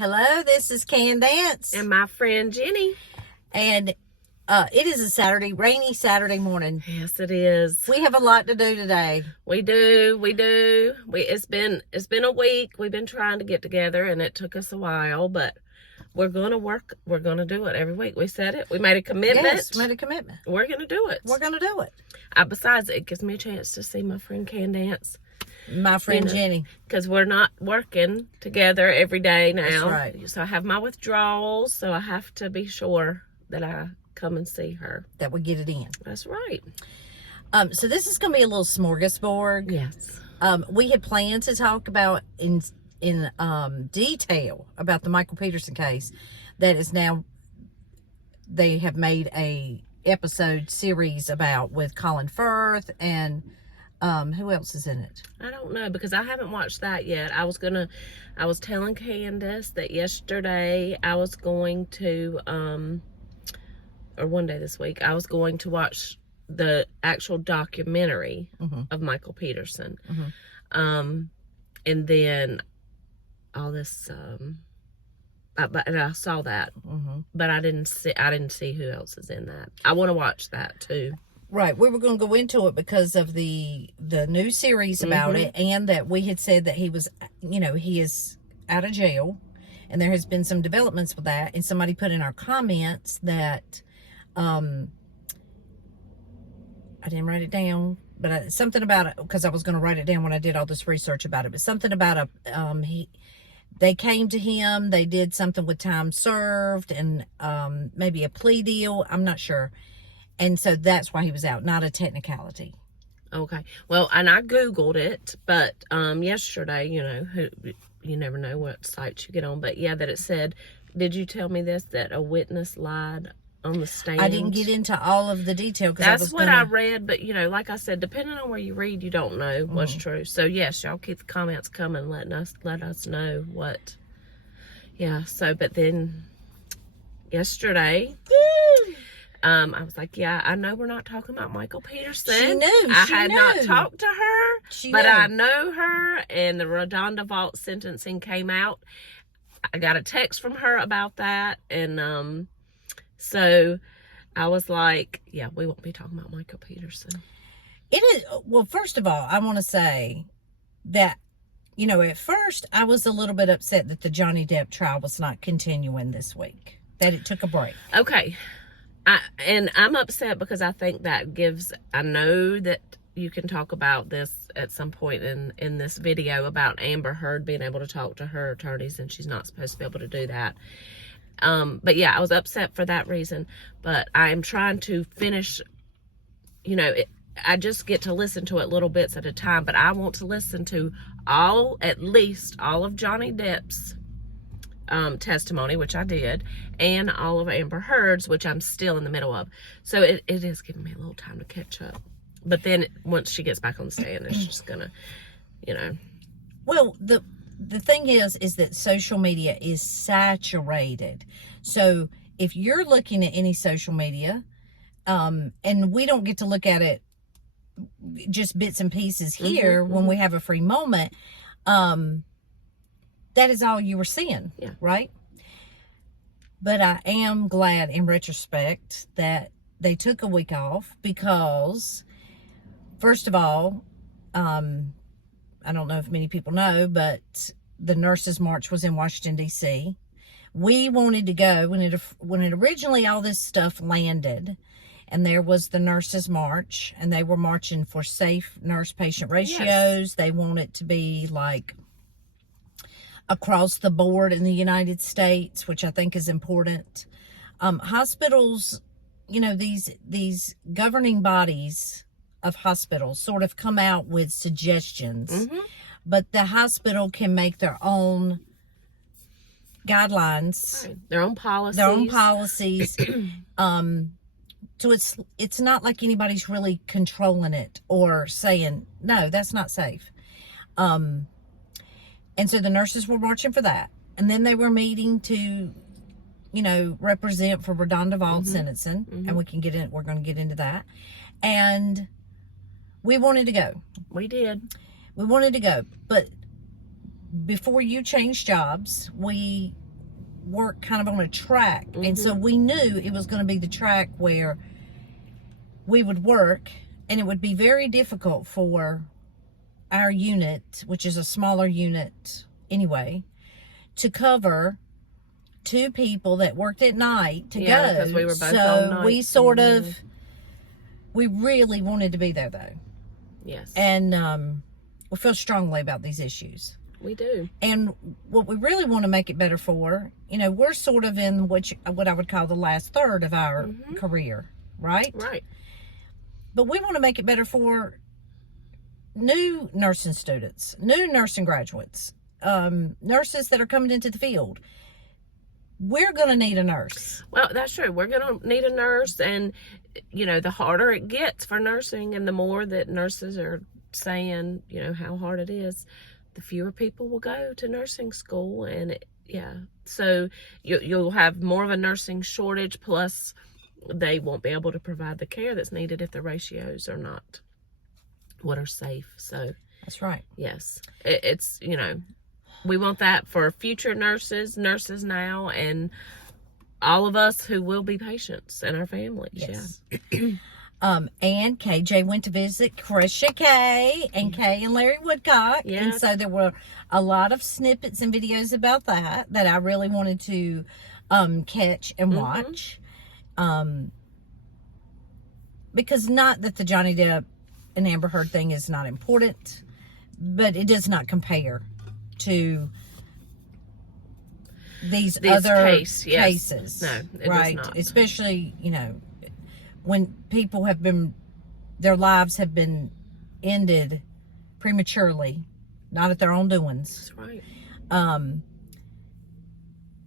Hello, this is Candace. And my friend Jenny. And it is a Saturday, rainy Saturday morning. Yes, it is. We have a lot to do today. We do. It's been a week. We've been trying to get together, and it took us a while, but we're going to work. We're going to do it every week. We said it. We made a commitment. Yes, made a commitment. We're going to do it. We're going to do it. Besides, it gives me a chance to see my friend Candace. My friend Jenny. Because we're not working together every day now. That's right. So I have my withdrawals, so I have to be sure that I come and see her. That we get it in. That's right. So this is going to be a little smorgasbord. Yes. We had planned to talk about in detail about the Michael Peterson case that is now, they have made a episode series about with Colin Firth and who else is in it? I don't know, because I haven't watched that yet. I was telling Candace that yesterday I was going to, or one day this week, I was going to watch the actual documentary of Michael Peterson. And then all this, and I saw that, but I didn't see who else is in that. I want to watch that too. Right, we were going to go into it because of the new series about it, and that we had said that he was, he is out of jail, and there has been some developments with that, and somebody put in our comments that, I didn't write it down, but something about it, because I was going to write it down when I did all this research about it, but something about they came to him, they did something with time served, and maybe a plea deal, I'm not sure. And so that's why he was out, not a technicality. Okay. Well, and I Googled it, but yesterday, you never know what sites you get on. But yeah, that it said, did you tell me this, that a witness lied on the stand? I didn't get into all of the detail. That's what I read, but like I said, depending on where you read, you don't know what's true. So yes, y'all keep the comments coming, let us know what. Yeah. So, but then yesterday. I was like, yeah, I know we're not talking about Michael Peterson. She knew. I had not talked to her, but I know her, and the RaDonda Vaught Sentencing came out. I got a text from her about that, and so I was like, yeah, we won't be talking about Michael Peterson. It is, well, first of all, I want to say that, at first I was a little bit upset that the Johnny Depp trial was not continuing this week, that it took a break. Okay. And I'm upset because I think that I know that you can talk about this at some point in this video about Amber Heard being able to talk to her attorneys, and she's not supposed to be able to do that. But yeah, I was upset for that reason, but I'm trying to finish, I just get to listen to it little bits at a time, but I want to listen to at least all of Johnny Depp's testimony, which I did, and all of Amber Heard's, which I'm still in the middle of. So it is giving me a little time to catch up. But then once she gets back on the stand, it's just gonna, Well, the thing is that social media is saturated. So if you're looking at any social media, and we don't get to look at it just bits and pieces here when we have a free moment, that is all you were seeing, right? But I am glad in retrospect that they took a week off because, first of all, I don't know if many people know, but the Nurses March was in Washington, D.C. We wanted to go when it originally all this stuff landed, and there was the Nurses March, and they were marching for safe nurse-patient ratios. Yes. They want it to be like across the board in the United States, which I think is important. Hospitals, these governing bodies of hospitals sort of come out with suggestions, but the hospital can make their own guidelines, right. Their own policies. So it's not like anybody's really controlling it or saying, no, that's not safe. And so the nurses were marching for that. And then they were meeting to, represent for RaDonda Vaught Sentencing. And we're going to get into that. And we wanted to go. We did. We wanted to go. But before you changed jobs, we work kind of on a track. And so we knew it was going to be the track where we would work, and it would be very difficult for our unit, which is a smaller unit anyway, to cover 2 people that worked at night to go. Because we were both so on night. we sort of, we really wanted to be there though. Yes. And we feel strongly about these issues. We do. And what we really want to make it better for, you know, we're sort of in what I would call the last third of our career, right? Right. But we want to make it better for new nursing students, new nursing graduates, nurses that are coming into the field. We're going to need a nurse. Well, that's true. We're going to need a nurse, and, you know, the harder it gets for nursing and the more that nurses are saying, you know, how hard it is, the fewer people will go to nursing school. And, so you'll have more of a nursing shortage, plus they won't be able to provide the care that's needed if the ratios are not what are safe. So that's right. Yes, it's, you know, we want that for future nurses now, and all of us who will be patients and our families. Yes. And KJ went to visit Krisha Kay and Kay and Larry Woodcock. Yes. And so there were a lot of snippets and videos about that I really wanted to catch and watch. Because not that the Johnny Depp and Amber Heard thing is not important, but it does not compare to these other cases. No, it right? does not. Especially, you know, when people have been, their lives have been ended prematurely, not at their own doings. That's right.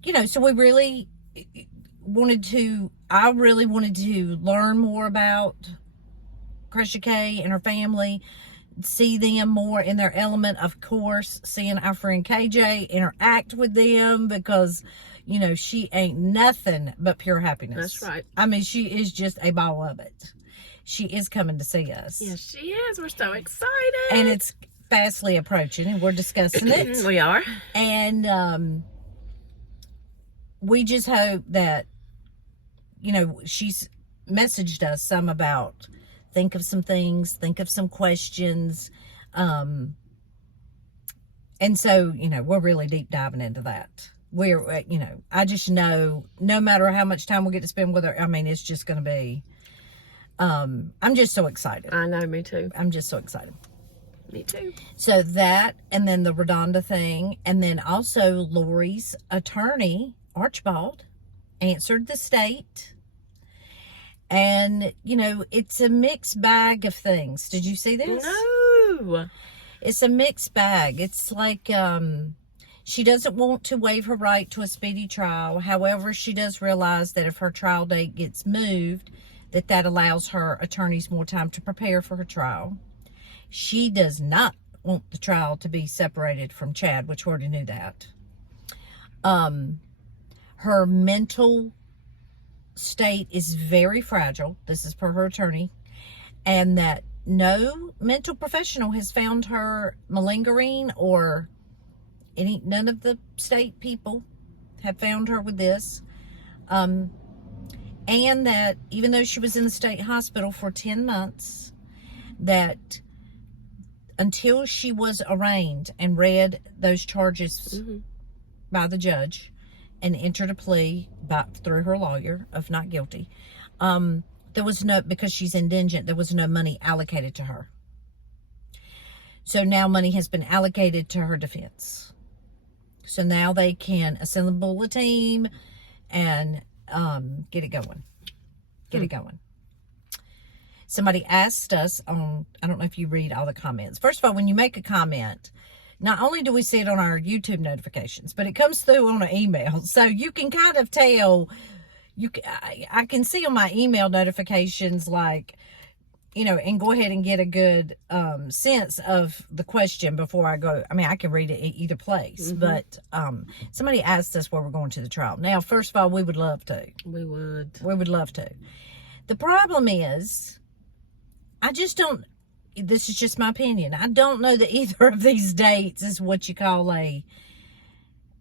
You know, so we really I really wanted to learn more about Krisha Kay and her family, see them more in their element, of course, seeing our friend KJ interact with them, because, you know, she ain't nothing but pure happiness. That's right. I mean, she is just a ball of it. She is coming to see us. Yes, she is. We're so excited. And it's fastly approaching, and we're discussing it. We are. And we just hope that, you know, she's messaged us some about think of some things, think of some questions. And so, you know, we're really deep diving into that. We're, you know, I just know no matter how much time we get to spend with her, I mean, it's just going to be, I'm just so excited. I know, me too. I'm just so excited. Me too. So that, and then the RaDonda thing, and then also Lori's attorney, Archibald, answered the state. And, you know, it's a mixed bag of things. Did you see this? No. It's a mixed bag. It's like she doesn't want to waive her right to a speedy trial. However, she does realize that if her trial date gets moved, that allows her attorneys more time to prepare for her trial. She does not want the trial to be separated from Chad, which we already knew that. Her mental state is very fragile. This is per her attorney. And that no mental professional has found her malingering, or none of the state people have found her with this. And that even though she was in the state hospital for 10 months, that until she was arraigned and read those charges by the judge and entered a plea through her lawyer of not guilty, there was no, because she's indigent, there was no money allocated to her. So now money has been allocated to her defense. So now they can assemble a team and get it going. Get it going. Somebody asked us on, I don't know if you read all the comments. First of all, when you make a comment, not only do we see it on our YouTube notifications, but it comes through on an email. So you can kind of tell, I can see on my email notifications, like, you know, and go ahead and get a good sense of the question before I go. I mean, I can read it either place, but somebody asked us where we're going to the trial. Now, first of all, we would love to. We would. We would love to. The problem is, I just don't, this is just my opinion, I don't know that either of these dates is what you call a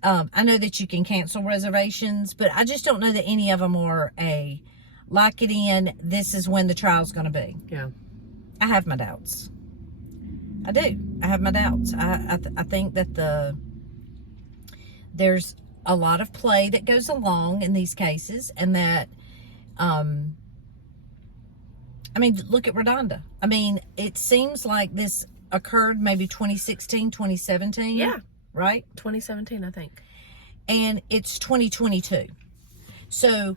I know that you can cancel reservations, but I just don't know that any of them are lock it in, this is when the trial's going to be. Yeah. I have my doubts. I do. I have my doubts. I think that there's a lot of play that goes along in these cases, and that, I mean, look at RaDonda. I mean, it seems like this occurred maybe 2016, 2017. Yeah. Right? 2017, I think. And it's 2022. So,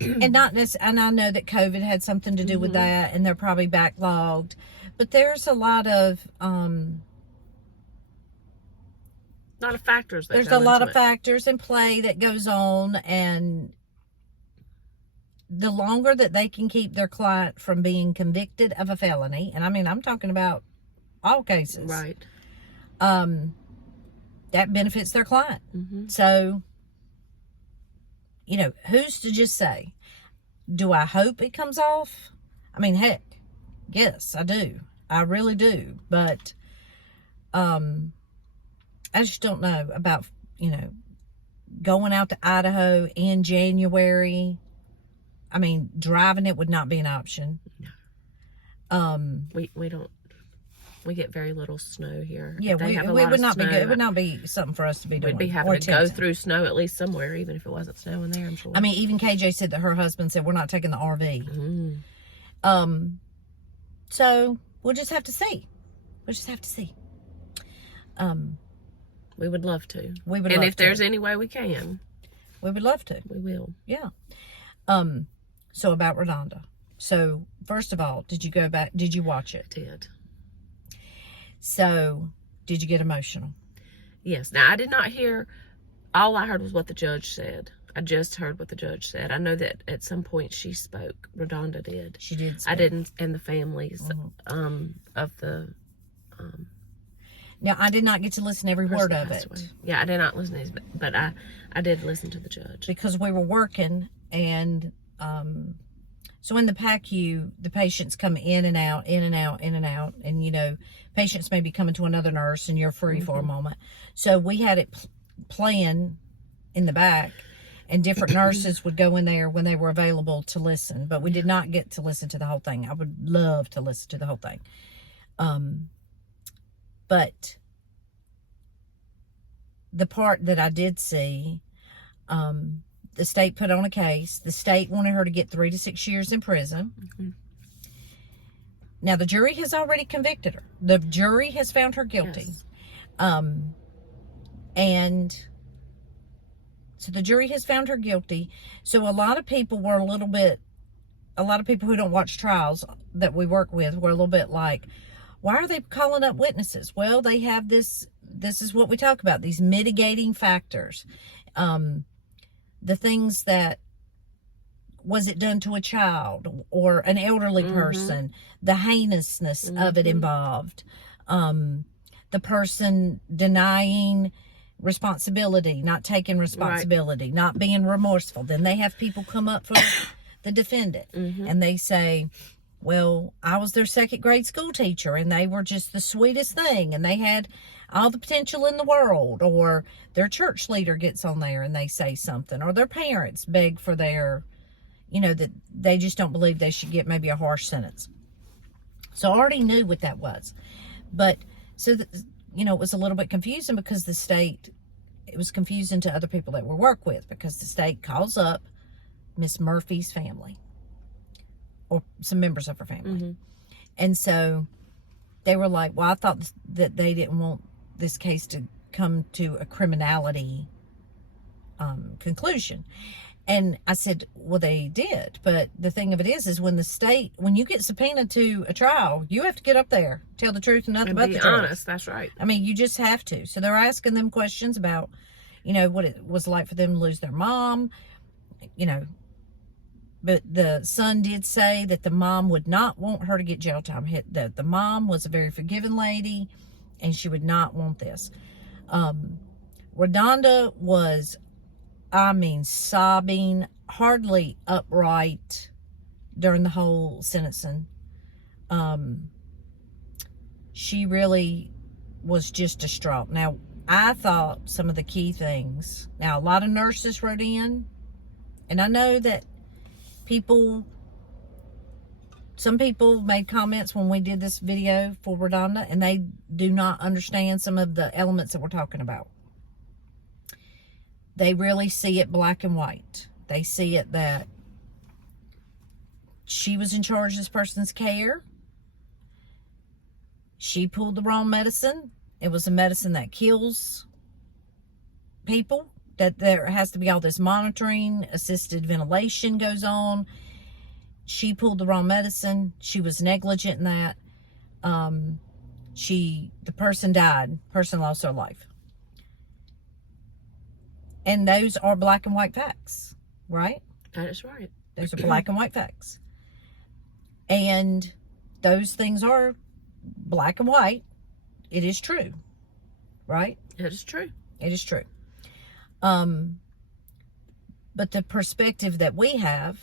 and not necessarily, and I know that COVID had something to do with that, and they're probably backlogged, but there's a lot of factors. There's a lot of factors in play that goes on, and the longer that they can keep their client from being convicted of a felony, and I mean, I'm talking about all cases. Right. That benefits their client. So, you know, who's to just say, do I hope it comes off? I mean, heck, yes, I do. I really do. But I just don't know about, you know, going out to Idaho in January. I mean, driving it would not be an option. We don't. We get very little snow here. Yeah, it would not be good. It would not be something for us to be doing. We'd be having to go through snow at least somewhere, even if it wasn't snowing there, I'm sure. I mean, even KJ said that her husband said, we're not taking the RV. So we'll just have to see. We'll just have to see. We would love to. We would, and if there's any way we can, we would love to. We will. Yeah. So about RaDonda. So first of all, did you go back? Did you watch it? I did. So, did you get emotional? Yes. Now, I did not hear, all I heard was what the judge said. I just heard what the judge said. I know that at some point she spoke. RaDonda did. She did speak. I didn't, and the families of the... Now, I did not get to listen to every word of it. Yeah, I did not listen to it, but I did listen to the judge. Because we were working, and... so in the PACU, the patients come in and out, in and out, in and out. And, you know, patients may be coming to another nurse and you're free for a moment. So we had it playing in the back, and different nurses would go in there when they were available to listen. But we did not get to listen to the whole thing. I would love to listen to the whole thing. But the part that I did see... the state put on a case. The state wanted her to get 3 to 6 years in prison. Now, the jury has already convicted her. The jury has found her guilty. Yes. And so the jury has found her guilty. So a lot of people were a lot of people who don't watch trials that we work with were a little bit like, why are they calling up witnesses? Well, they have this is what we talk about, these mitigating factors. The things that, was it done to a child or an elderly person, the heinousness of it involved, the person denying responsibility, not taking responsibility, not being remorseful. Then they have people come up for the defendant and they say, well, I was their second grade school teacher and they were just the sweetest thing and they had all the potential in the world. Or their church leader gets on there and they say something, or their parents beg for their, you know, that they just don't believe they should get maybe a harsh sentence. So I already knew what that was. But so, you know, it was a little bit confusing because the state, it was confusing to other people that we work with, because the state calls up Miss Murphy's family or some members of her family. And so they were like, well, I thought that they didn't want this case to come to a criminality conclusion. And I said, well, they did. But the thing of it is when the state, when you get subpoenaed to a trial, you have to get up there, tell the truth and nothing but the truth. Be honest, that's right. I mean, you just have to. So they're asking them questions about, you know, what it was like for them to lose their mom, you know. But the son did say that the mom would not want her to get jail time. That the mom was a very forgiving lady, and she would not want this. RaDonda was, I mean, sobbing, hardly upright during the whole sentencing. She really was just distraught. Now, I thought some of the key things. Now, a lot of nurses wrote in, and I know that some people made comments when we did this video for RaDonda, and they do not understand some of the elements that we're talking about. They really see it black and white. They see it that she was in charge of this person's care. She pulled the wrong medicine. It was a medicine that kills people. That there has to be all this monitoring, assisted ventilation goes on. She pulled the wrong medicine. She was negligent in that. The person died. Person lost their life. And those are black and white facts, right? That is right. Those are black and white facts. And those things are black and white. It is true, right? It is true. It is true. But the perspective that we have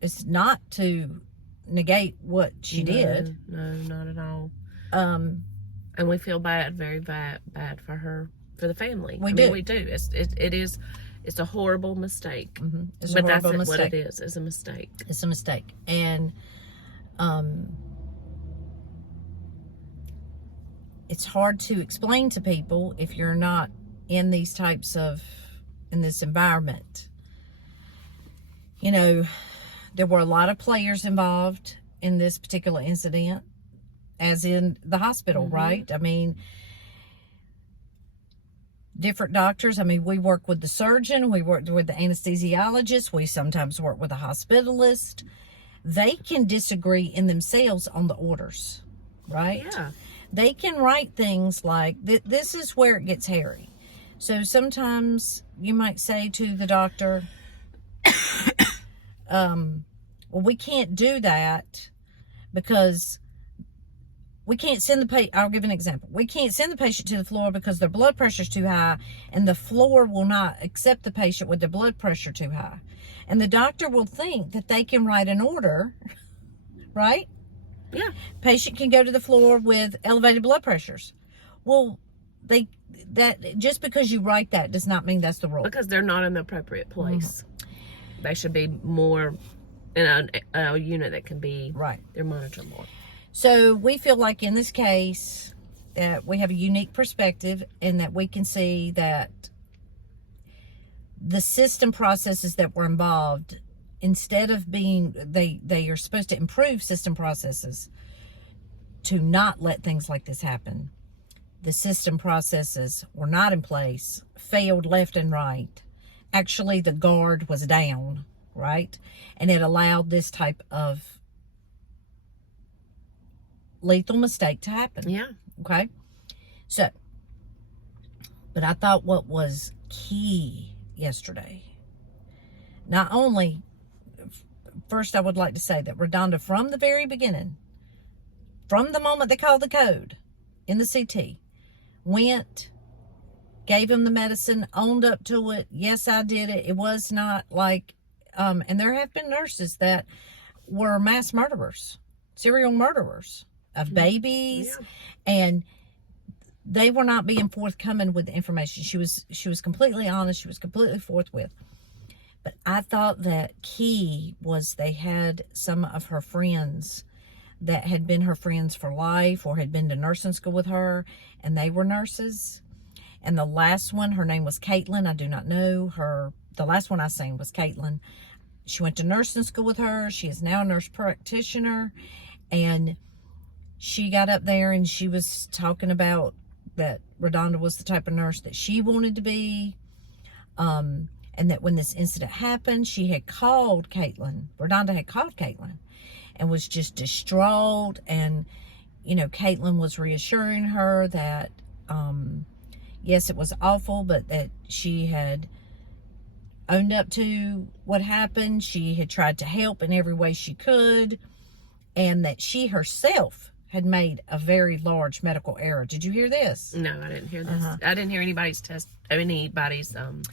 is not to negate what she did. No, not at all. And we feel bad, very bad for her, for the family. We do. It's a horrible mistake. Mm-hmm. It's but a horrible that's mistake. what it is a mistake. It's a mistake. And it's hard to explain to people if you're not in these types of, in this environment. You know, there were a lot of players involved in this particular incident, as in the hospital, Mm-hmm. right? I mean, different doctors. I mean, we work with the surgeon, we work with the anesthesiologist, we sometimes work with a hospitalist. They can disagree in themselves on the orders, right? Yeah. They can write things like, this is where it gets hairy. So sometimes you might say to the doctor, well, we can't do that because we can't send the patient. I'll give an example. We can't send the patient to the floor because their blood pressure is too high, and the floor will not accept the patient with their blood pressure too high. And the doctor will think that they can write an order, right? Yeah. Patient can go to the floor with elevated blood pressures. Well, that just because you write that does not mean that's the rule. Because they're not in the appropriate place. Mm-hmm. They should be more in a unit that can be right. They're monitored more. So we feel like in this case that we have a unique perspective, and that we can see that the system processes that were involved, instead of being, they are supposed to improve system processes to not let things like this happen. The system processes were not in place, failed left and right. Actually, the guard was down, right? And it allowed this type of lethal mistake to happen. Yeah. Okay? So, but I thought what was key yesterday, not only, first I would like to say that RaDonda, from the very beginning, from the moment they called the code in the CT, went, gave him the medicine, owned up to it. Yes, I did it. It was not like, and there have been nurses that were mass murderers, serial murderers of babies, and they were not being forthcoming with the information. She was completely honest. She was completely forthwith. But I thought that key was they had some of her friends that had been her friends for life or had been to nursing school with her, and they were nurses. And the last one, her name was Caitlin. I do not know her. The last one I seen was Caitlin. She went to nursing school with her. She is now a nurse practitioner. And she got up there and she was talking about that RaDonda was the type of nurse that she wanted to be. And that when this incident happened, she had called Caitlin. RaDonda had called Caitlin and was just distraught. And, you know, Caitlin was reassuring her that, yes, it was awful, but that she had owned up to what happened. She had tried to help in every way she could, and that she herself had made a very large medical error. Did you hear this? No, I didn't hear this. I didn't hear anybody's statement.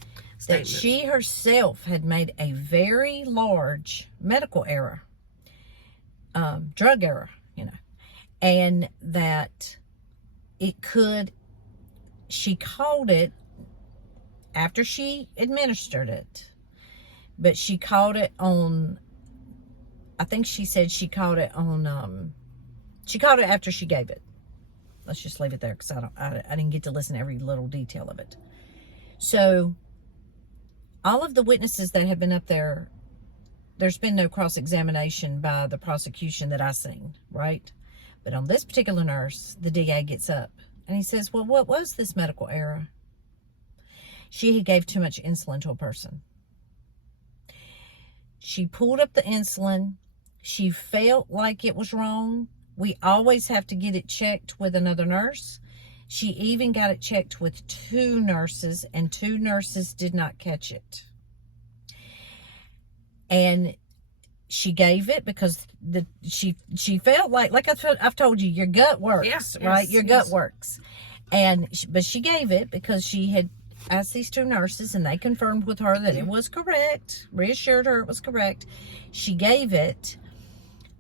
That she herself had made a very large medical error, drug error, you know, and that it could she called it after she administered it, but she called it on, I think she said she called it on, she called it after she gave it. Let's just leave it there because I didn't get to listen to every little detail of it. So all of the witnesses that have been up there, there's been no cross-examination by the prosecution that I seen, right? But on this particular nurse, the DA gets up and he says, well, what was this medical error? She gave too much insulin to a person. She pulled up the insulin. She felt like it was wrong. We always have to get it checked with another nurse. She even got it checked with 2 nurses, and 2 nurses did not catch it. And she gave it because she felt like I've told you, your gut works, right? Your gut works. But she gave it because she had asked these 2 nurses, and they confirmed with her that it was correct, reassured her it was correct. She gave it,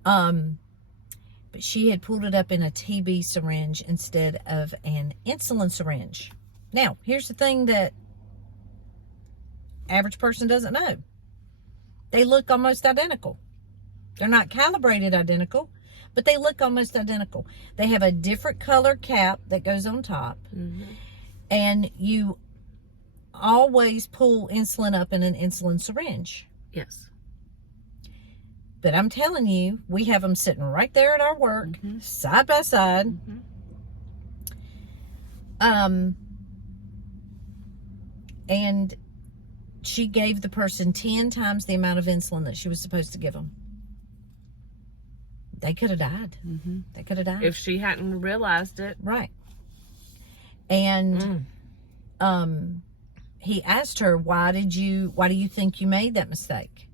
but she had pulled it up in a TB syringe instead of an insulin syringe. Now, here's the thing that average person doesn't know. They look almost identical. They're not calibrated identical, but they look almost identical. They have a different color cap that goes on top. Mm-hmm. And you always pull insulin up in an insulin syringe. Yes. But I'm telling you, we have them sitting right there at our work, side by side. And she gave the person 10 times the amount of insulin that she was supposed to give them. They could have died. They could have died. If she hadn't realized it. Right. And he asked her, why do you think you made that mistake?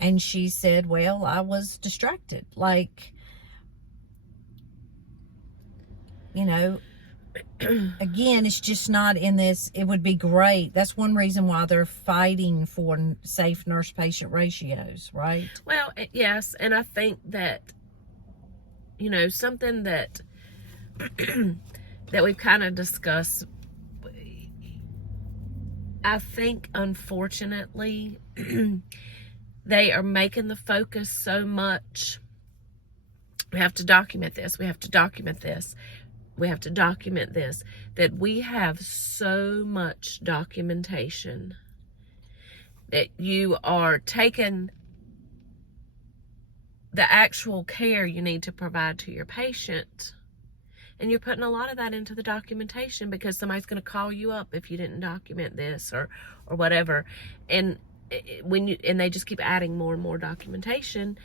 And she said, well, I was distracted. Like, you know, again, it's just not in this. It would be great. That's one reason why they're fighting for safe nurse-patient ratios, right? Well, yes. And I think that, you know, something that that we've kind of discussed, I think, unfortunately, they are making the focus so much. We have to document this. We have to document this. We have to document this. That we have so much documentation that you are taking the actual care you need to provide to your patient, and you're putting a lot of that into the documentation because somebody's going to call you up if you didn't document this or whatever. And they just keep adding more and more documentation,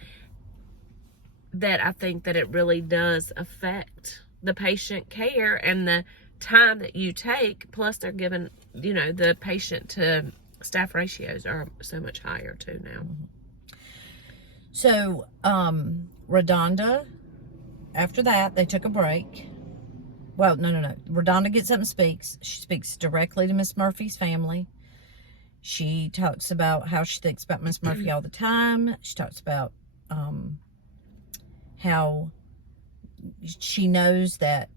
that I think that it really does affect the patient care and the time that you take. Plus they're giving, you know, the patient to staff ratios are so much higher too now. So RaDonda, after that, they took a break. Well, no. RaDonda gets up and speaks. She speaks directly to Miss Murphy's family. She talks about how she thinks about Miss Murphy all the time. She talks about how she knows that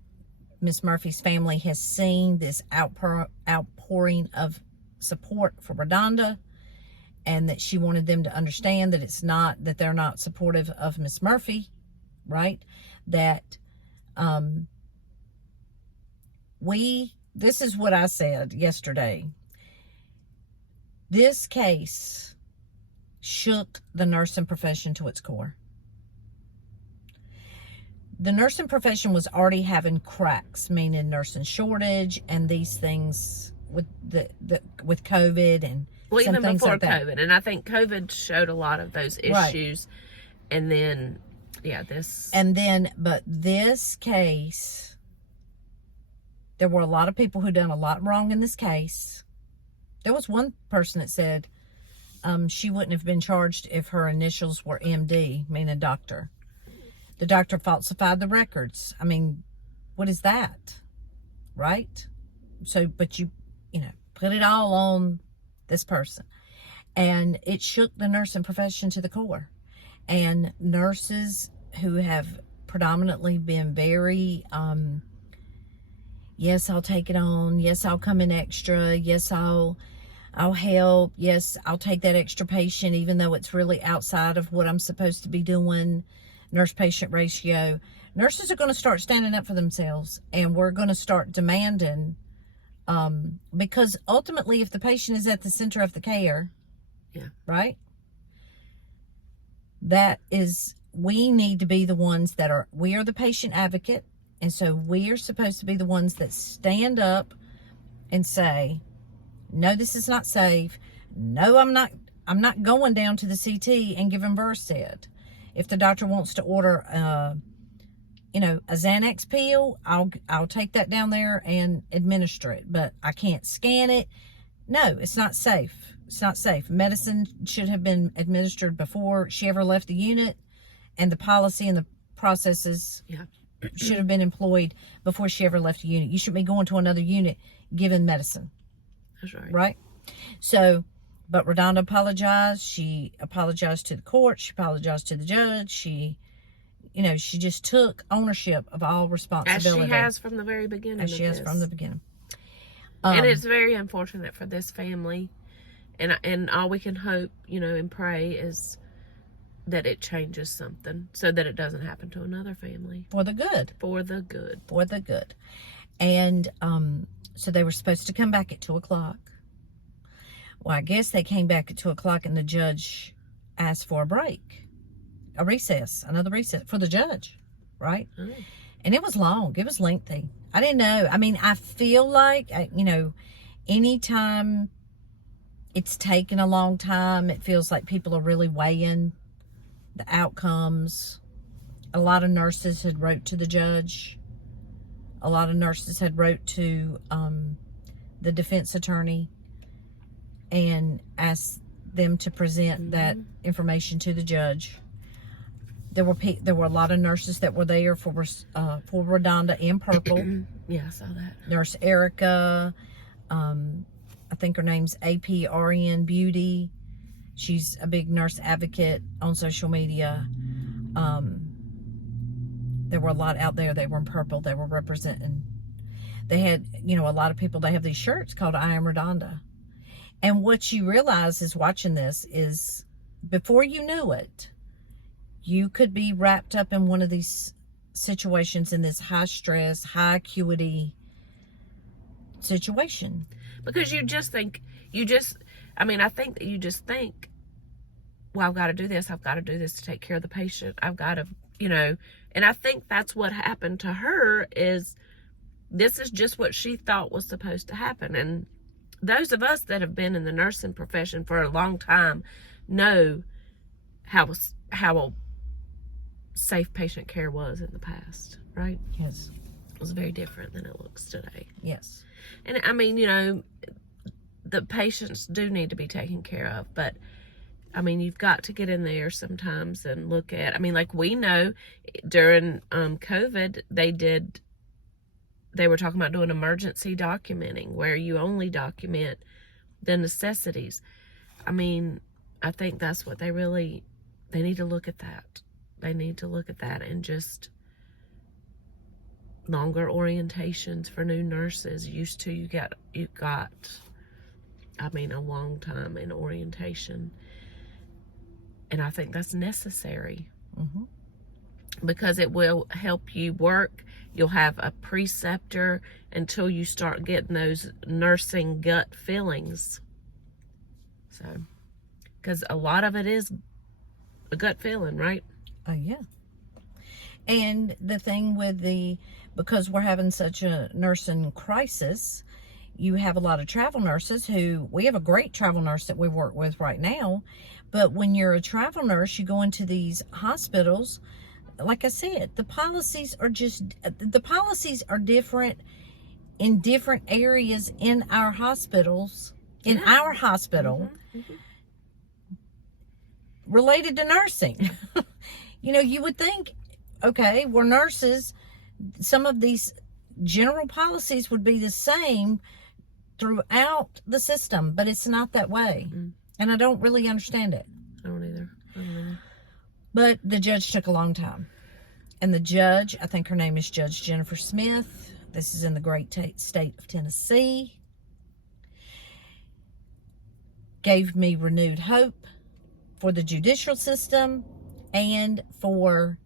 Miss Murphy's family has seen this outpouring of support for RaDonda, and that she wanted them to understand that it's not that they're not supportive of Miss Murphy, right? That this is what I said yesterday. This case shook the nursing profession to its core. The nursing profession was already having cracks, meaning nursing shortage and these things with with COVID and some even things before like that. COVID. And I think COVID showed a lot of those issues. Right. And then, but this case, there were a lot of people who done a lot wrong in this case. There was one person that said she wouldn't have been charged if her initials were MD, meaning doctor. The doctor falsified the records. I mean, what is that? Right? So, but you put it all on this person. And it shook the nursing profession to the core. And nurses who have predominantly been very, Yes, I'll take it on. Yes, I'll come in extra. Yes, I'll help. Yes, I'll take that extra patient, even though it's really outside of what I'm supposed to be doing. Nurse-patient ratio. Nurses are going to start standing up for themselves, and we're going to start demanding, because ultimately, if the patient is at the center of the care, right? We need to be the ones we are the patient advocate. And so we are supposed to be the ones that stand up and say, no, this is not safe. No, I'm not going down to the CT and giving Versed. If the doctor wants to order, a Xanax pill, I'll take that down there and administer it, but I can't scan it. No, it's not safe. It's not safe. Medicine should have been administered before she ever left the unit, and the policy and the processes should have been employed before she ever left the unit. You shouldn't be going to another unit giving medicine. That's right. Right? So, but RaDonda apologized. She apologized to the court. She apologized to the judge. She just took ownership of all responsibility. As she has from the very beginning. As she has from the beginning. And it's very unfortunate for this family. And all we can hope, and pray is that it changes something so that it doesn't happen to another family. For the good. For the good. For the good. And so they were supposed to come back at 2:00. Well, I guess they came back at 2:00 and the judge asked for a break. A recess. Another recess for the judge. Right? Oh. And it was long. It was lengthy. I didn't know. I mean, I feel like, anytime it's taken a long time, it feels like people are really weighing the outcomes. A lot of nurses had wrote to the judge. A lot of nurses had wrote to the defense attorney and asked them to present that information to the judge. There were a lot of nurses that were there for RaDonda in purple. Yeah, I saw that. Nurse Erica, I think her name's APRN Beauty. She's a big nurse advocate on social media. There were a lot out there. They were in purple. They were representing. They had, a lot of people, they have these shirts called I Am RaDonda. And what you realize is watching this is before you knew it, you could be wrapped up in one of these situations, in this high stress, high acuity situation. Because I think that you just think, well, I've got to do this. I've got to do this to take care of the patient. I've got to, and I think that's what happened to her is this is just what she thought was supposed to happen. And those of us that have been in the nursing profession for a long time know how safe patient care was in the past, right? Yes. It was very different than it looks today. Yes. And the patients do need to be taken care of, but you've got to get in there sometimes and look at, like we know during COVID, they were talking about doing emergency documenting where you only document the necessities. I think that's what they need to look at that. They need to look at that and just longer orientations for new nurses. Used to, you got a long time in orientation. And I think that's necessary. Mm-hmm. Because it will help you work. You'll have a preceptor until you start getting those nursing gut feelings. So, because a lot of it is a gut feeling, right? Oh, yeah. And the thing because we're having such a nursing crisis, you have a lot of travel nurses we have a great travel nurse that we work with right now. But when you're a travel nurse, you go into these hospitals, like I said, the policies are different in different areas in our hospitals, our hospital, related to nursing. You would think, okay, we're nurses. Some of these general policies would be the same throughout the system, but it's not that way. And I don't really understand it. I don't either. But the judge took a long time. And the judge, I think her name is Judge Jennifer Smith, This is in the great state of Tennessee. Gave me renewed hope for the judicial system and for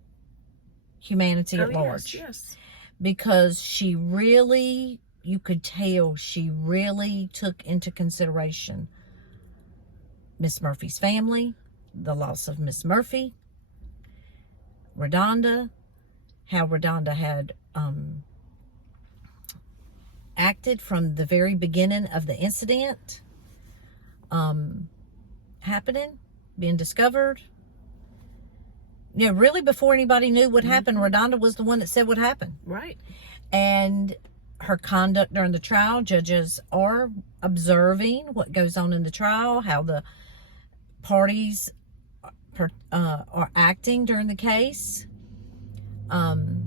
humanity at large. Yes. Because she really, you could tell she really took into consideration Miss Murphy's family, the loss of Miss Murphy, RaDonda, how RaDonda had acted from the very beginning of the incident happening, being discovered. You know, really before anybody knew what happened, RaDonda was the one that said what happened. Right. And her conduct during the trial, judges are observing what goes on in the trial, how the parties are acting during the case. And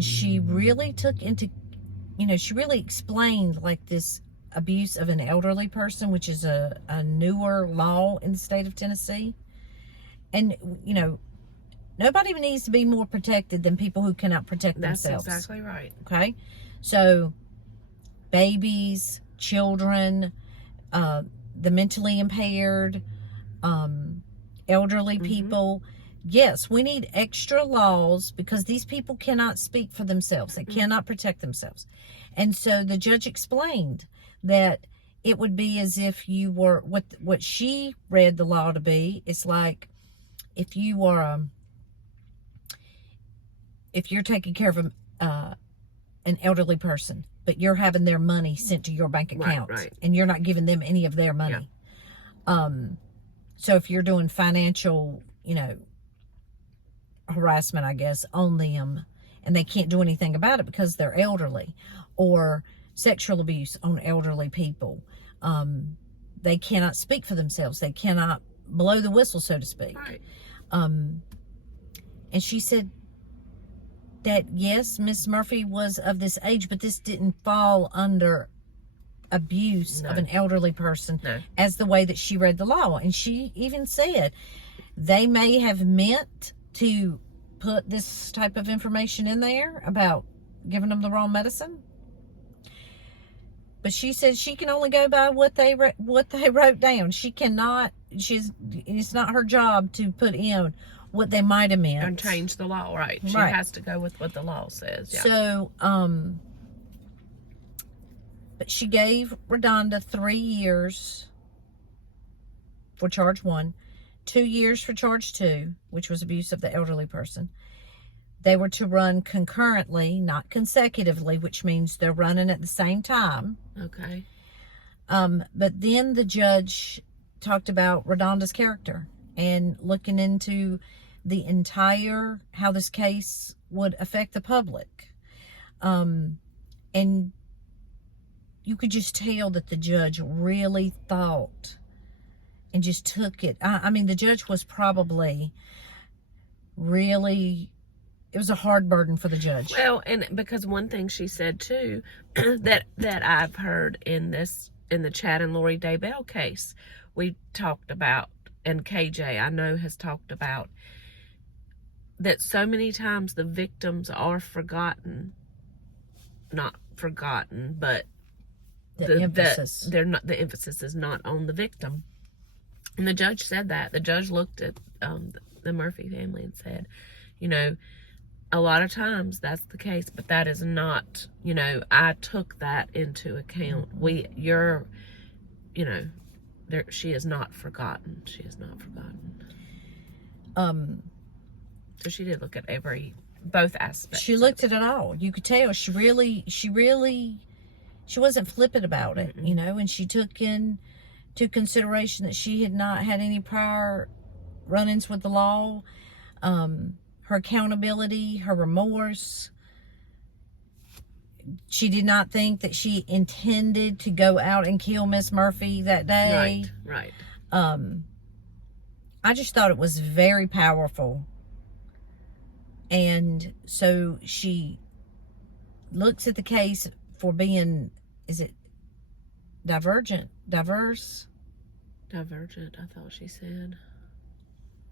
she really took into, you know, she really explained like this abuse of an elderly person, which is a newer law in the state of Tennessee. And, you know, nobody needs to be more protected than people who cannot protect themselves. That's exactly right. Okay? So, babies, children, the mentally impaired, elderly people. Yes, we need extra laws because these people cannot speak for themselves. They cannot protect themselves. And so the judge explained that it would be as if you were, what she read the law to be, it's like if you were, if you're taking care of an elderly person, but you're having their money sent to your bank account, right. and you're not giving them any of their money. Yeah. So if you're doing financial, you know, harassment, I guess, on them, and they can't do anything about it because they're elderly, or sexual abuse on elderly people, they cannot speak for themselves. They cannot blow the whistle, so to speak. Right. And she said that, yes, Miss Murphy was of this age, but this didn't fall under abuse of an elderly person as the way that she read the law. And she even said they may have meant to put this type of information in there about giving them the wrong medicine, but she said she can only go by what they wrote down. She cannot. It's not her job to put in what they might have meant and change the law. Right. She has to go with what the law says. Yeah. So, but she gave RaDonda 3 years for charge 1, 2 years for charge 2, which was abuse of the elderly person. They were to run concurrently, not consecutively, which means they're running at the same time. Okay. But then the judge talked about RaDonda's character and looking into the entire, how this case would affect the public. And you could just tell that the judge really thought and just took it. I mean, the judge was probably really, it was a hard burden for the judge. Well, and because one thing she said too, that I've heard in the Chad and Lori Daybell case, we talked about, and KJ I know has talked about, that so many times the victims are forgotten, not forgotten, but the emphasis is not on the victim. And the judge said that. The judge looked at the Murphy family and said, you know, a lot of times that's the case, but that is not, you know, I took that into account. She is not forgotten. She is not forgotten. So she did look at both aspects. She looked at it all. You could tell she wasn't flippant about it, you know, and she took into consideration that she had not had any prior run-ins with the law, her accountability, her remorse. She did not think that she intended to go out and kill Miss Murphy that day. Right. I just thought it was very powerful. And so she looks at the case for being, is it diverse? Divergent, I thought she said.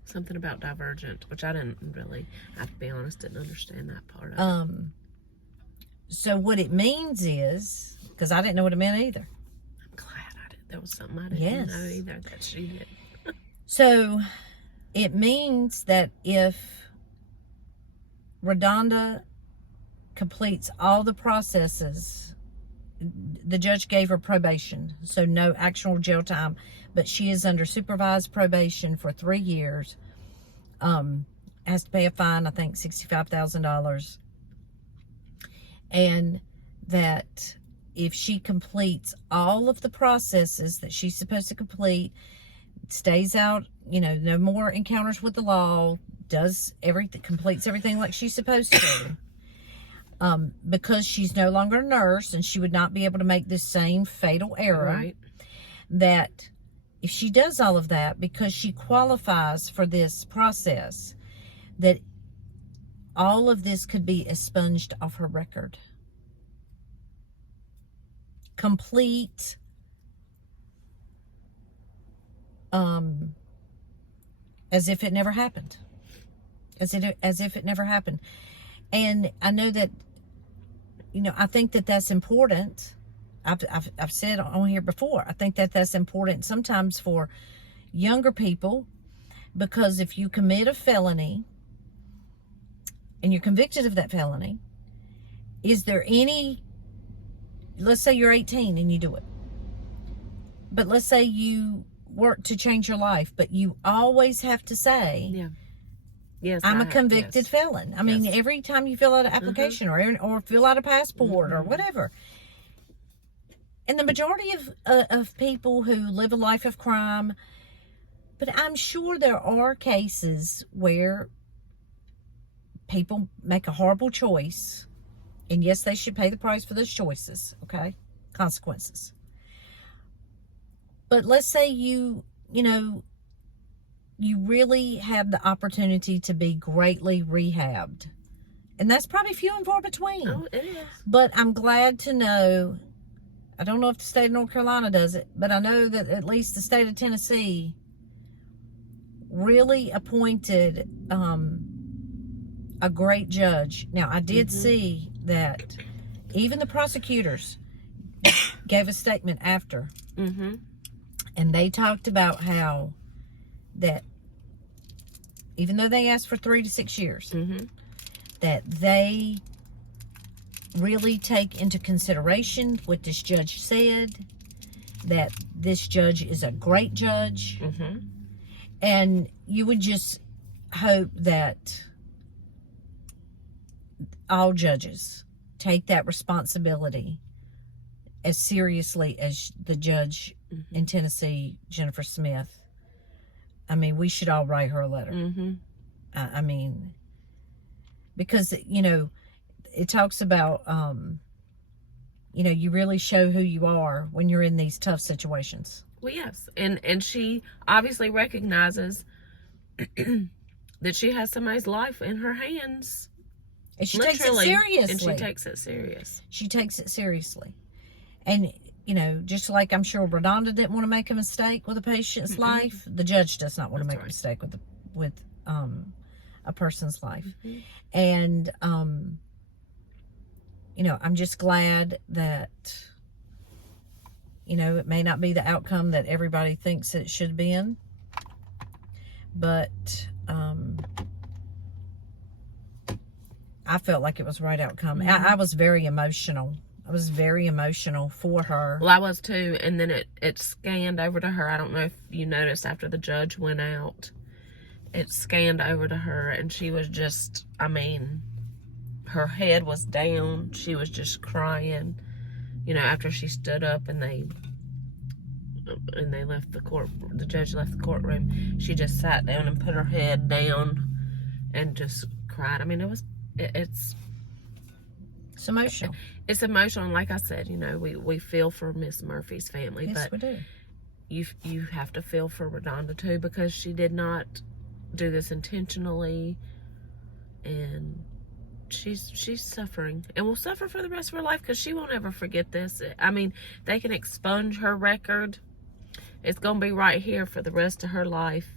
Something about divergent, which I didn't really, I have to be honest, didn't understand that part of it. So what it means is, because I didn't know what it meant either. I'm glad I did. There was something I didn't know either that she did. So it means that if RaDonda completes all the processes, the judge gave her probation, so no actual jail time, but she is under supervised probation for 3 years. Has to pay a fine, I think $65,000. And that if she completes all of the processes that she's supposed to complete, stays out, no more encounters with the law, does everything, completes everything like she's supposed to, because she's no longer a nurse and she would not be able to make this same fatal error. Right. That if she does all of that, because she qualifies for this process, that all of this could be expunged off her record. Complete, as if it never happened. As if it never happened. And I know that, I think that that's important. I've said on here before, I think that that's important sometimes for younger people, because if you commit a felony and you're convicted of that felony, is there any, let's say you're 18 and you do it, but let's say you work to change your life, but you always have to say, yes, I'm a convicted felon. I mean, every time you fill out an application or fill out a passport or whatever. And the majority of people who live a life of crime, but I'm sure there are cases where people make a horrible choice, and yes, they should pay the price for those choices, okay? Consequences. But let's say you really have the opportunity to be greatly rehabbed. And that's probably few and far between. Oh, it is. But I'm glad to know, I don't know if the state of North Carolina does it, but I know that at least the state of Tennessee really appointed a great judge. Now, I did see that even the prosecutors gave a statement after. And they talked about how that even though they asked for 3 to 6 years, that they really take into consideration what this judge said, that this judge is a great judge. And you would just hope that all judges take that responsibility as seriously as the judge in Tennessee, Jennifer Smith. I mean, we should all write her a letter. I mean, because, it talks about, you really show who you are when you're in these tough situations. Well, yes. And she obviously recognizes that she has somebody's life in her hands. And she takes it seriously. And she takes it serious. She takes it seriously. And, just like I'm sure RaDonda didn't want to make a mistake with a patient's life, the judge does not want to make a mistake with a person's life. And, I'm just glad that, it may not be the outcome that everybody thinks it should be in, but I felt like it was the right outcome. I was very emotional. I was very emotional for her. Well, I was too. And then it scanned over to her. I don't know if you noticed after the judge went out, it scanned over to her and she was just, her head was down. She was just crying, after she stood up and they left the judge left the courtroom. She just sat down and put her head down and just cried. It's emotional. It's emotional, and like I said, we feel for Miss Murphy's family, yes, but we do. You have to feel for RaDonda too, because she did not do this intentionally, and she's suffering and will suffer for the rest of her life because she won't ever forget this. They can expunge her record. It's gonna be right here for the rest of her life,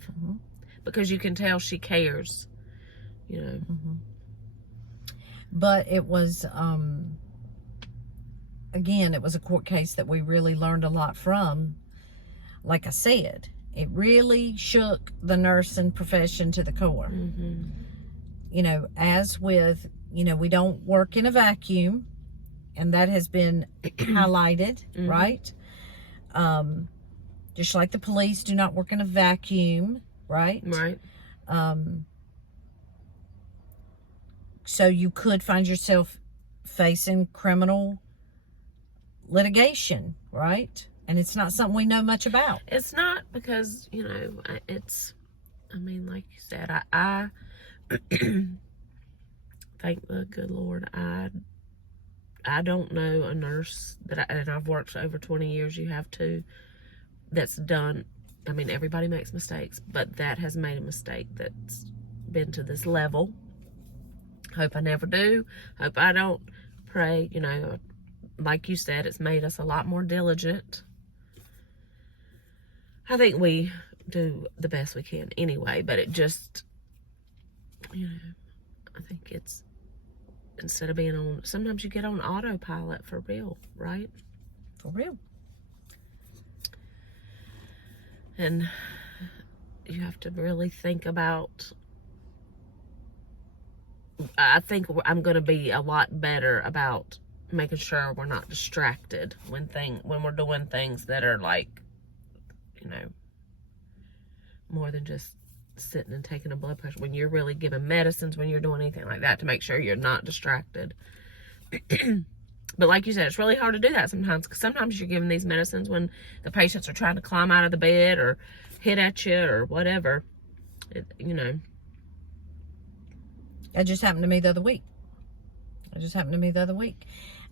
because you can tell she cares. But it was again, it was a court case that we really learned a lot from. Like I said, it really shook the nursing profession to the core. Mm-hmm. You know, as with, you know, we don't work in a vacuum, and that has been highlighted, Mm-hmm. right? Just like the police do not work in a vacuum, right? Right. So you could find yourself facing criminal litigation, right? And it's not something we know much about. It's not, because, you know, I mean, like you said, I thank the good Lord, I don't know a nurse and I've worked over 20 years, you have to, that's done, I mean, everybody makes mistakes, but that has made a mistake that's been to this level. Hope I never do. Hope I don't. Pray, you know, like you said, it's made us a lot more diligent. I think we do the best we can anyway, but it just, you know, I think it's, instead of being on, sometimes you get on autopilot for real, right? For real. And you have to really think about, I think I'm going to be a lot better about making sure we're not distracted when we're doing things that are like, you know, more than just sitting and taking a blood pressure. When you're really giving medicines, when you're doing anything like that, to make sure you're not distracted. But like you said, it's really hard to do that sometimes, because sometimes you're giving these medicines when the patients are trying to climb out of the bed or hit at you or whatever. You know. That just happened to me the other week.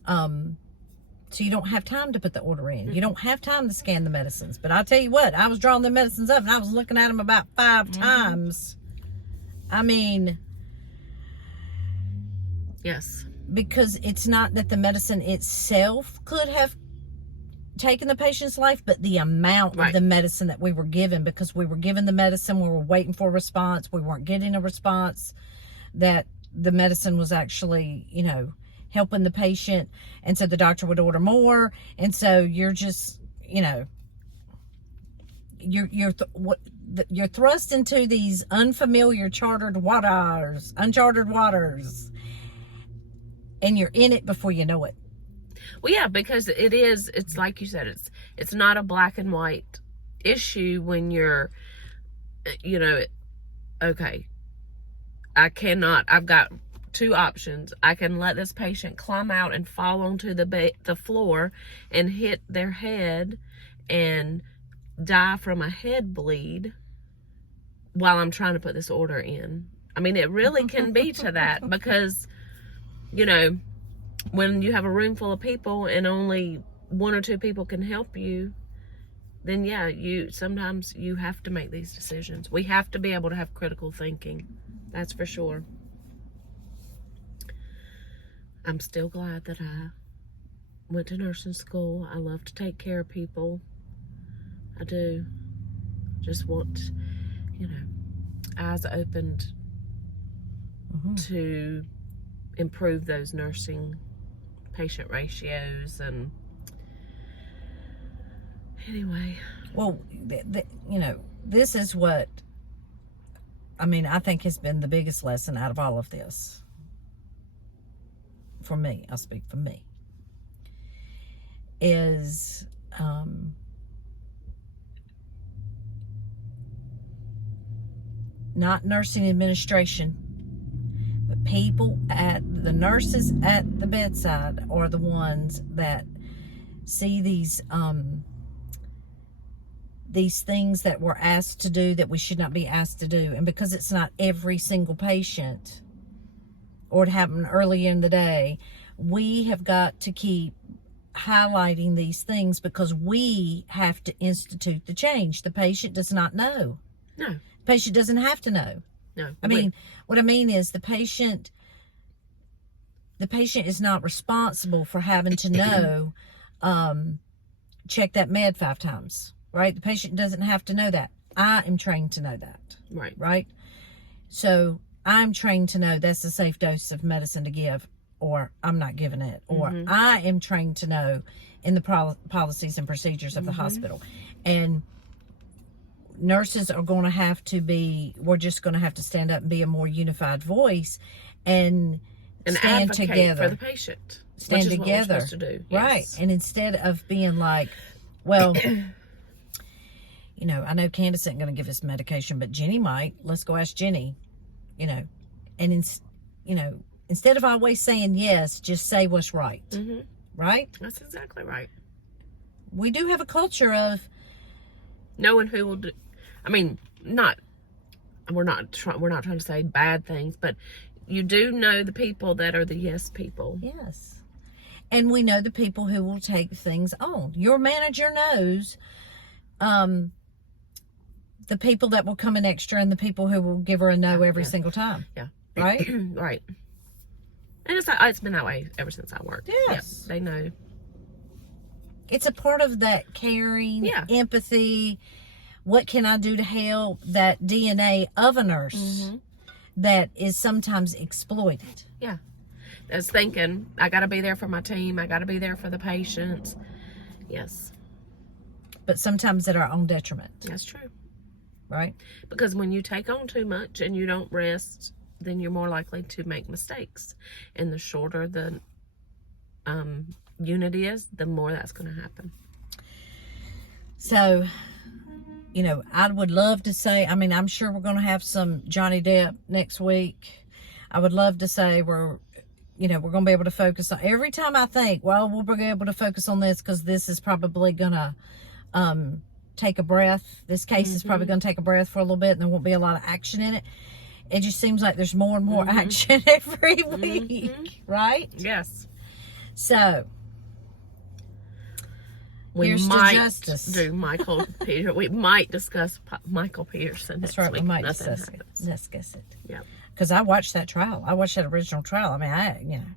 So you don't have time to put the order in. You don't have time to scan the medicines. But I'll tell you what, I was drawing the medicines up and I was looking at them about 5 times. I mean, yes. Because it's not that the medicine itself could have taken the patient's life, but the amount of the medicine that we were given, because we were given the medicine, we were waiting for a response, we weren't getting a response, that the medicine was actually, you know, helping the patient, and so the doctor would order more, and so you're just, you know, you're thrust into these unfamiliar uncharted waters, and you're in it before you know it. Well, yeah, because it's like you said, it's not a black and white issue when you're, you know, okay, I've got 2 options. I can let this patient climb out and fall onto the floor and hit their head and die from a head bleed while I'm trying to put this order in. I mean, it really can be to that, because, you know, when you have a room full of people and only 1 or 2 people can help you, then yeah, sometimes you have to make these decisions. We have to be able to have critical thinking. That's for sure. I'm still glad that I went to nursing school. I love to take care of people. I do. Just want, you know, eyes opened to improve those nursing patient ratios. And anyway. Well, you know, this is what, I mean, I think has been the biggest lesson out of all of this. For me, I'll speak for me, is not nursing administration, but the nurses at the bedside are the ones that see these things that we're asked to do that we should not be asked to do. And because it's not every single patient, or it happened earlier in the day, we have got to keep highlighting these things, because we have to institute the change. The patient does not know. No. The patient doesn't have to know. No. I mean, what I mean is the patient is not responsible for having to know, check that med 5 times, right? The patient doesn't have to know that. I am trained to know that. Right. Right? So I'm trained to know that's a safe dose of medicine to give or I'm not giving it, or I am trained to know in the policies and procedures of the hospital. And nurses are going to have to be, we're just going to have to stand up and be a more unified voice and stand together for the patient. Stand which is together. What we're supposed to do. Right. Yes. And instead of being like, well, you know, I know Candace isn't going to give us medication, but Jenny might. Let's go ask Jenny, you know. And, you know, instead of always saying yes, just say what's right. Right? That's exactly right. We do have a culture of knowing who will do. I mean, we're not trying to say bad things, but you do know the people that are the yes people. Yes. And we know the people who will take things on. Your manager knows the people that will come in extra and the people who will give her a no every single time. Yeah. Right? Right. And it's been that way ever since I worked. Yes. Yeah, they know. It's a part of that caring, empathy. What can I do to help? That DNA of a nurse that is sometimes exploited. Yeah. That's thinking, I got to be there for my team. I got to be there for the patients. Yes. But sometimes at our own detriment. That's true. Right? Because when you take on too much and you don't rest, then you're more likely to make mistakes. And the shorter the unit is, the more that's going to happen. So, you know, I would love to say, I mean, I'm sure we're going to have some Johnny Depp next week. I would love to say we're going to be able to focus on, every time I think, well, we'll be able to focus on this because this is probably going to take a breath. This case is probably going to take a breath for a little bit and there won't be a lot of action in it. It just seems like there's more and more action every week, right? Yes. So, we here's might to justice. Do Michael Peter. We might discuss Michael Peterson. That's right. Week. We might Nothing discuss it. Yeah. Because I watched that trial. I watched that original trial. I mean,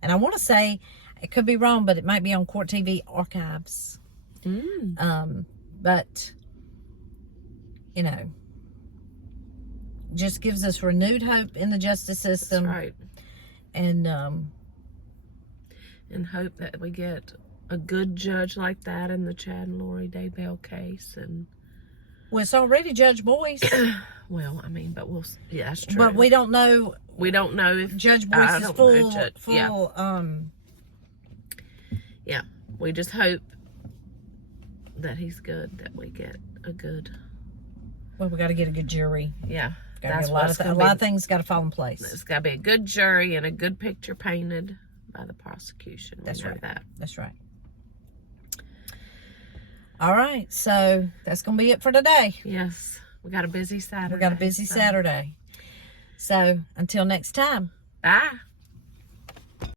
and I want to say, it could be wrong, but it might be on Court TV archives. But, you know, just gives us renewed hope in the justice system. That's right. And hope that we get a good judge like that in the Chad and Lori Daybell case. And well, it's already Judge Boyce. Well, I mean, but yeah, that's true. But we don't know. We don't know if Judge Boyce is full. Yeah, we just hope that he's good. That we get a good. Well, we got to get a good jury. Yeah, that's a lot of things got to fall in place. It's got to be a good jury and a good picture painted by the prosecution. That's right. That. That's right. All right, so that's going to be it for today. Yes, we got a busy Saturday. Saturday. So until next time. Bye.